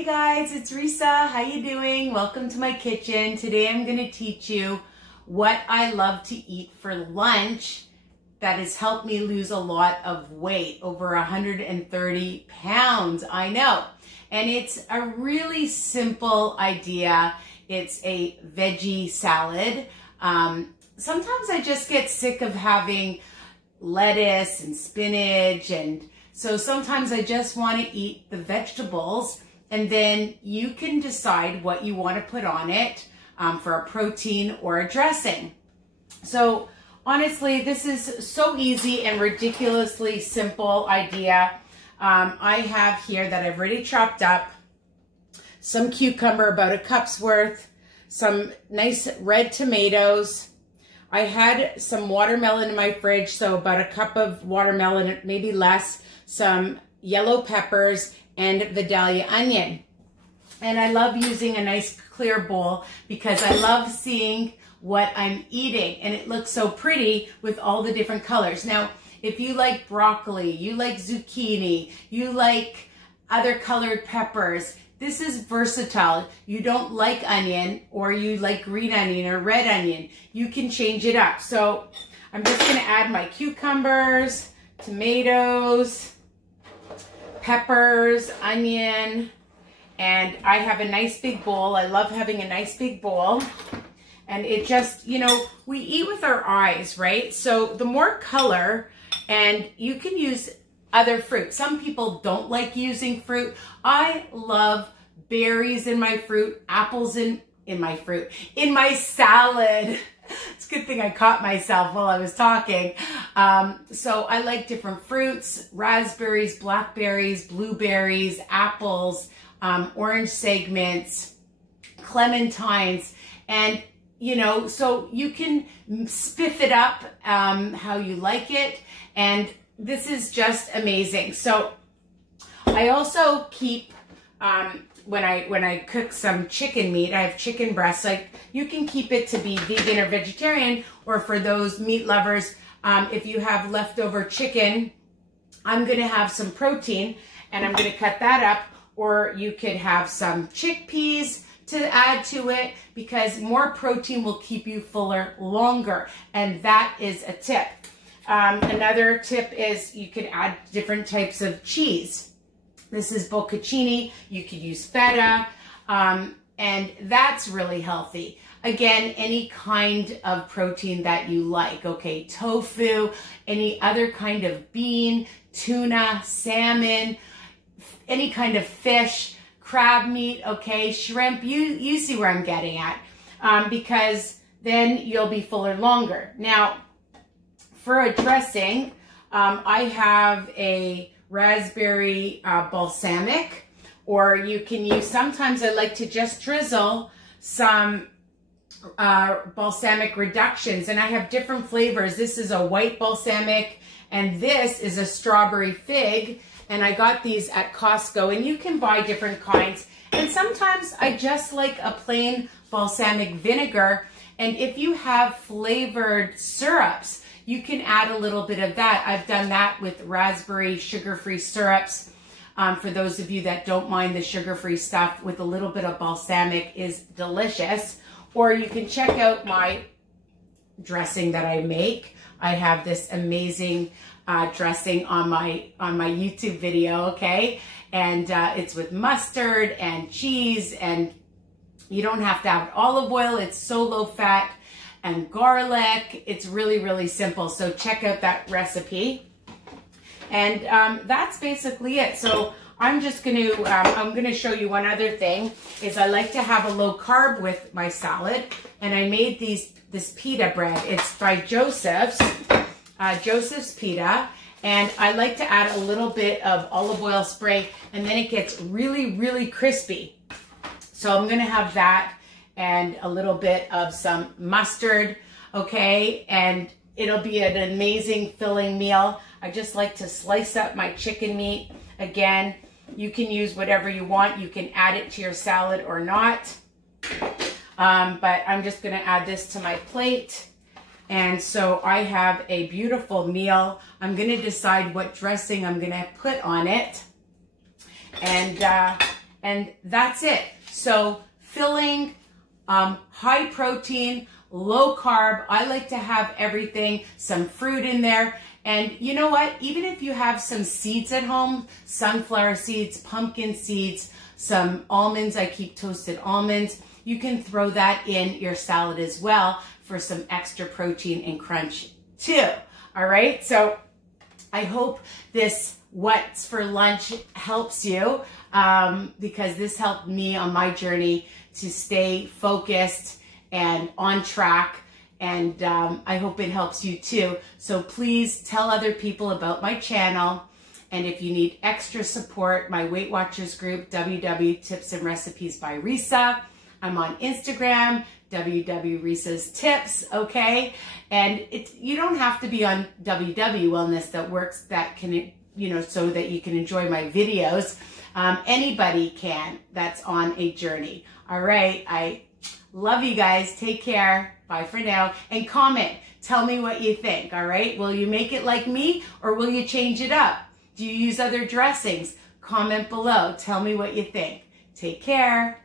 Hey guys, it's Risa. How you doing? Welcome to my kitchen. Today I'm going to teach you what I love to eat for lunch that has helped me lose a lot of weight, over 130 pounds, I know. And it's a really simple idea. It's a veggie salad. Sometimes I just get sick of having lettuce and spinach, and so sometimes I just want to eat the vegetables, and then you can decide what you want to put on it for a protein or a dressing. So honestly, this is so easy and ridiculously simple idea. I have here that I've already chopped up some cucumber, about a cup's worth, some nice red tomatoes. I had some watermelon in my fridge, so about a cup of watermelon, maybe less, some yellow peppers, and vidalia onion. And I love using a nice clear bowl because I love seeing what I'm eating, and it looks so pretty with all the different colors. Now, if you like broccoli, you like zucchini, you like other colored peppers, this is versatile. You don't like onion, or you like green onion or red onion, you can change it up. So I'm just gonna add my cucumbers, tomatoes, peppers, onion, and I have a nice big bowl. I love having a nice big bowl. And it just, you know, we eat with our eyes, right? So the more color, and you can use other fruit. Some people don't like using fruit. I love berries in my fruit, apples in my fruit, in my salad. It's a good thing I caught myself while I was talking. So I like different fruits: raspberries, blackberries, blueberries, apples, orange segments, clementines, and you know, so you can spiff it up how you like it, and this is just amazing. So I also keep, when I cook some chicken meat, I have chicken breasts. Like, you can keep it to be vegan or vegetarian, or for those meat lovers, if you have leftover chicken, I'm gonna have some protein and I'm gonna cut that up, or you could have some chickpeas to add to it, because more protein will keep you fuller longer, and that is a tip. Another tip is you could add different types of cheese. This is bocconcini. You could use feta, and that's really healthy. Again, any kind of protein that you like, okay? Tofu, any other kind of bean, tuna, salmon, any kind of fish, crab meat, okay? Shrimp, you see where I'm getting at, because then you'll be fuller longer. Now, for a dressing, I have a raspberry balsamic, or you can use, sometimes I like to just drizzle some balsamic reductions, and I have different flavors. This is a white balsamic, and this is a strawberry fig, and I got these at Costco, and you can buy different kinds. And sometimes I just like a plain balsamic vinegar, and if you have flavored syrups, you can add a little bit of that. I've done that with raspberry sugar-free syrups. For those of you that don't mind the sugar-free stuff, with a little bit of balsamic is delicious. Or you can check out my dressing that I make. I have this amazing dressing on my YouTube video, okay? And it's with mustard and cheese, and you don't have to have olive oil. It's so low fat, and garlic. It's really, really simple. So check out that recipe. And that's basically it. So I'm just going to, I'm going to show you one other thing, is I like to have a low carb with my salad. And I made this pita bread. It's by Joseph's Pita. And I like to add a little bit of olive oil spray, and then it gets really, really crispy. So I'm going to have that, and a little bit of some mustard, okay? And it'll be an amazing filling meal. I just like to slice up my chicken meat. Again, you can use whatever you want. You can add it to your salad or not. But I'm just gonna add this to my plate. And so I have a beautiful meal. I'm gonna decide what dressing I'm gonna put on it. And And that's it. So filling, high protein, low carb. I like to have everything, some fruit in there. And you know what? Even if you have some seeds at home, sunflower seeds, pumpkin seeds, some almonds, I keep toasted almonds, you can throw that in your salad as well for some extra protein and crunch too. All right, so I hope this What's for Lunch helps you, because this helped me on my journey to stay focused and on track. And I hope it helps you too. So please tell other people about my channel. And if you need extra support, my Weight Watchers group, WW Tips and Recipes by Risa. I'm on Instagram, WW Risa's Tips, okay? And you don't have to be on WW Wellness That Works, that can, you know, so that you can enjoy my videos. Anybody can that's on a journey. All right, I love you guys. Take care. Bye for now. And comment. Tell me what you think, all right? Will you make it like me or will you change it up? Do you use other dressings? Comment below. Tell me what you think. Take care.